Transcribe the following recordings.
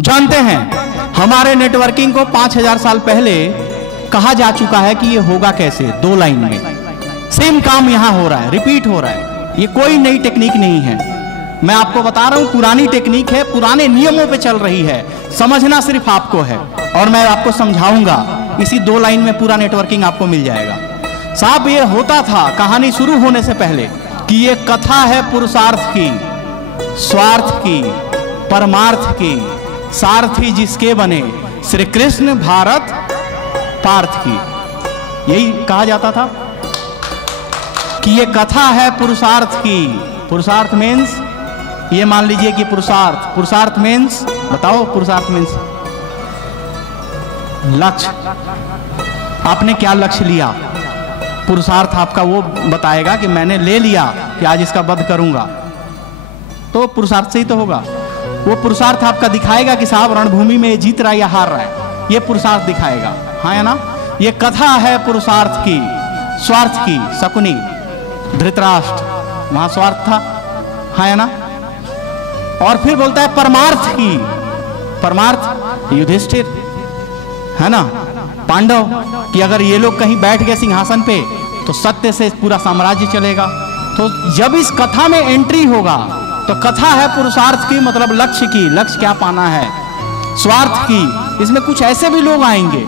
जानते हैं हमारे नेटवर्किंग को 5000 साल पहले कहा जा चुका है कि ये होगा कैसे। 2 लाइन में सेम काम यहां हो रहा है, रिपीट हो रहा है। ये कोई नई टेक्निक नहीं है, मैं आपको बता रहा हूं पुरानी टेक्निक है, पुराने नियमों पे चल रही है। समझना सिर्फ आपको है और मैं आपको समझाऊंगा। इसी 2 लाइन में पूरा नेटवर्किंग आपको मिल जाएगा। साहब ये होता था कहानी शुरू होने से पहले कि ये कथा है पुरुषार्थ की, स्वार्थ की, परमार्थ की, सारथी जिसके बने श्री कृष्ण भारत पार्थ की। यही कहा जाता था कि ये कथा है पुरुषार्थ की। पुरुषार्थ मीन्स ये मान लीजिए कि पुरुषार्थ मीन्स, बताओ पुरुषार्थ मीन्स लक्ष्य। आपने क्या लक्ष्य लिया? पुरुषार्थ आपका वो बताएगा कि मैंने ले लिया कि आज इसका वध करूंगा, तो पुरुषार्थ से ही तो होगा। वो पुरुषार्थ आपका दिखाएगा कि साहब रणभूमि में जीत रहा है या हार रहा है, ये पुरुषार्थ दिखाएगा। हाँ है ना? ये कथा है पुरुषार्थ की, स्वार्थ की। शकुनी, धृतराष्ट्र, वहां स्वार्थ था। हाँ है ना? और फिर बोलता है परमार्थ की। परमार्थ युधिष्ठिर, है ना, पांडव, कि अगर ये लोग कहीं बैठ गए सिंहासन पे तो सत्य से पूरा साम्राज्य चलेगा। तो जब इस कथा में एंट्री होगा तो कथा है पुरुषार्थ की, मतलब लक्ष्य की, लक्ष्य क्या पाना है। स्वार्थ की, इसमें कुछ ऐसे भी लोग आएंगे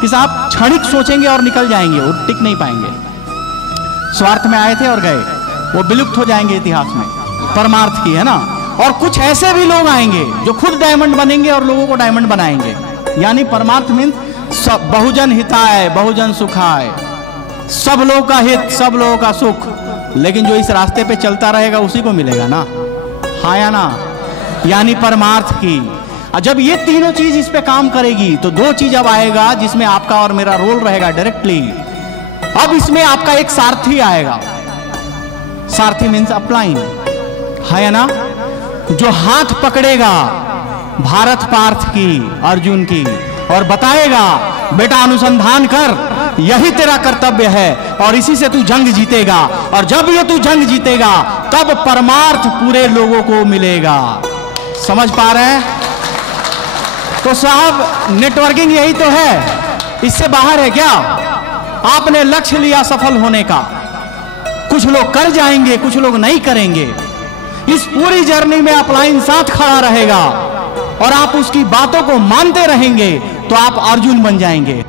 कि साहब क्षणिक सोचेंगे और निकल जाएंगे, वो टिक नहीं पाएंगे। स्वार्थ में आए थे और गए, वो विलुप्त हो जाएंगे इतिहास में। परमार्थ की, है ना। और कुछ ऐसे भी लोग आएंगे जो खुद डायमंड बनेंगे और लोगों को डायमंड बनाएंगे। यानी परमार्थ मीन्स सब बहुजन हिताय बहुजन सुखाय, सब लोगों का हित, सब लोगों का सुख। लेकिन जो इस रास्ते पे चलता रहेगा उसी को मिलेगा ना। हाँ या ना? यानी परमार्थ की। जब ये तीनों चीज इस पे काम करेगी तो 2 चीज अब आएगा जिसमें आपका और मेरा रोल रहेगा डायरेक्टली। अब इसमें आपका एक सारथी आएगा। सारथी मीन्स अपलाइन, है ना, जो हाथ पकड़ेगा भारत पार्थ की, अर्जुन की, और बताएगा बेटा अनुसंधान कर, यही तेरा कर्तव्य है और इसी से तू जंग जीतेगा। और जब ये तू जंग जीतेगा तब परमार्थ पूरे लोगों को मिलेगा। समझ पा रहे हैं? तो साहब नेटवर्किंग यही तो है, इससे बाहर है क्या? आपने लक्ष्य लिया सफल होने का, कुछ लोग कर जाएंगे, कुछ लोग नहीं करेंगे। इस पूरी जर्नी में अपलाइन साथ खड़ा रहेगा और आप उसकी बातों को मानते रहेंगे तो आप अर्जुन बन जाएंगे।